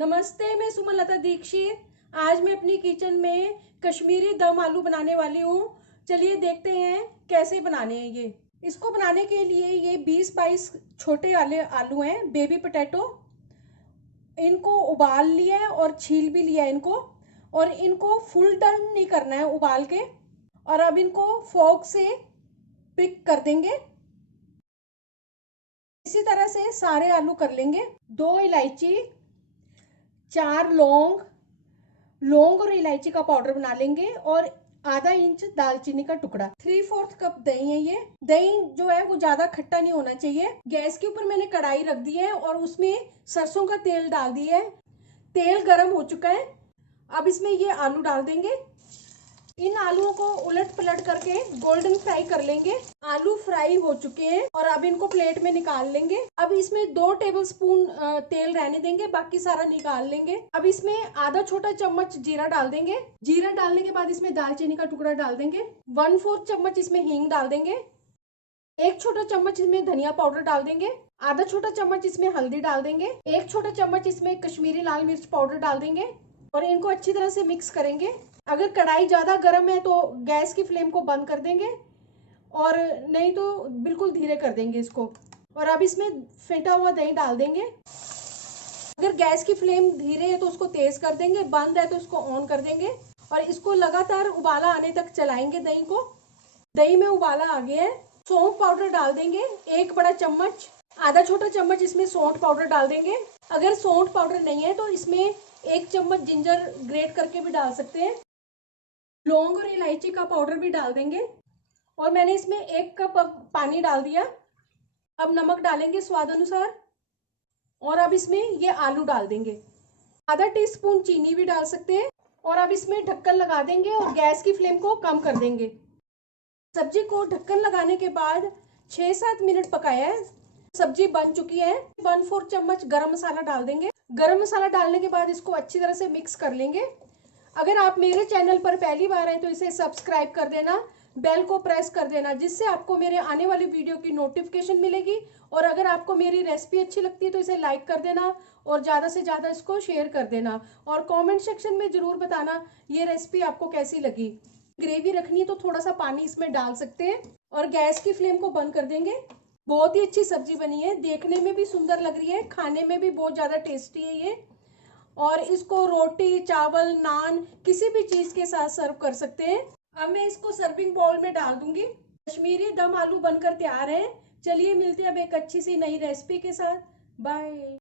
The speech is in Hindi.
नमस्ते, मैं सुमलता दीक्षित। आज मैं अपनी किचन में कश्मीरी दम आलू बनाने वाली हूँ। चलिए देखते हैं कैसे बनाने हैं ये। इसको बनाने के लिए ये 20-22 छोटे वाले आलू हैं, बेबी पोटैटो। इनको उबाल लिया है और छील भी लिया है इनको, और इनको फुल टर्न नहीं करना है उबाल के। और अब इनको फोर्क से पिक कर देंगे। इसी तरह से सारे आलू कर लेंगे। 2 इलायची, 4 लौंग, लौंग और इलायची का पाउडर बना लेंगे, और आधा इंच दालचीनी का टुकड़ा। 3/4 कप दही है ये। दही जो है वो ज्यादा खट्टा नहीं होना चाहिए। गैस के ऊपर मैंने कढ़ाई रख दी है और उसमें सरसों का तेल डाल दिया है। तेल गर्म हो चुका है। अब इसमें ये आलू डाल देंगे। इन आलूओं को उलट पलट करके गोल्डन फ्राई कर लेंगे। आलू फ्राई हो चुके हैं और अब इनको प्लेट में निकाल लेंगे। अब इसमें 2 टेबलस्पून तेल रहने देंगे, बाकी सारा निकाल लेंगे। अब इसमें आधा छोटा चम्मच जीरा डाल देंगे। जीरा डालने के बाद इसमें दालचीनी का टुकड़ा डाल देंगे। 1/4 चम्मच इसमें हींग डाल देंगे। 1 छोटा चम्मच इसमें धनिया पाउडर डाल देंगे। आधा छोटा चम्मच इसमें हल्दी डाल देंगे। 1 छोटा चम्मच इसमें कश्मीरी लाल मिर्च पाउडर डाल देंगे और इनको अच्छी तरह से मिक्स करेंगे। अगर कढ़ाई ज़्यादा गर्म है तो गैस की फ्लेम को बंद कर देंगे, और नहीं तो बिल्कुल धीरे कर देंगे इसको। और अब इसमें फेंटा हुआ दही डाल देंगे। अगर गैस की फ्लेम धीरे है तो उसको तेज कर देंगे, बंद है तो उसको ऑन कर देंगे, और इसको लगातार उबाला आने तक चलाएंगे दही को। दही में उबाला आ गया है। सौंफ पाउडर डाल देंगे 1 बड़ा चम्मच। आधा छोटा चम्मच इसमें सौंठ पाउडर डाल देंगे। अगर सौंठ पाउडर नहीं है तो इसमें 1 चम्मच जिंजर ग्रेट करके भी डाल सकते हैं। लौंग और इलायची का पाउडर भी डाल देंगे, और मैंने इसमें 1 कप पानी डाल दिया। अब नमक डालेंगे स्वाद अनुसार, और अब इसमें ये आलू डाल देंगे। आधा टीस्पून चीनी भी डाल सकते हैं, और अब इसमें ढक्कन लगा देंगे और गैस की फ्लेम को कम कर देंगे। सब्जी को ढक्कन लगाने के बाद 6-7 मिनट पकाया है। सब्जी बन चुकी है। 1/4 चम्मच गरम मसाला डाल देंगे। गरम मसाला डालने के बाद इसको अच्छी तरह से मिक्स कर लेंगे। अगर आप मेरे चैनल पर पहली बार हैं तो इसे सब्सक्राइब कर देना, बेल को प्रेस कर देना, जिससे आपको मेरे आने वाली वीडियो की नोटिफिकेशन मिलेगी। और अगर आपको मेरी रेसिपी अच्छी लगती है तो इसे लाइक कर देना, और ज़्यादा से ज़्यादा इसको शेयर कर देना, और कमेंट सेक्शन में ज़रूर बताना ये रेसिपी आपको कैसी लगी। ग्रेवी रखनी है तो थोड़ा सा पानी इसमें डाल सकते हैं, और गैस की फ्लेम को बंद कर देंगे। बहुत ही अच्छी सब्जी बनी है, देखने में भी सुंदर लग रही है, खाने में भी बहुत ज़्यादा टेस्टी है ये। और इसको रोटी, चावल, नान किसी भी चीज के साथ सर्व कर सकते हैं। अब मैं इसको सर्विंग बाउल में डाल दूंगी। कश्मीरी दम आलू बनकर तैयार है। चलिए मिलते हैं अब एक अच्छी सी नई रेसिपी के साथ। बाय।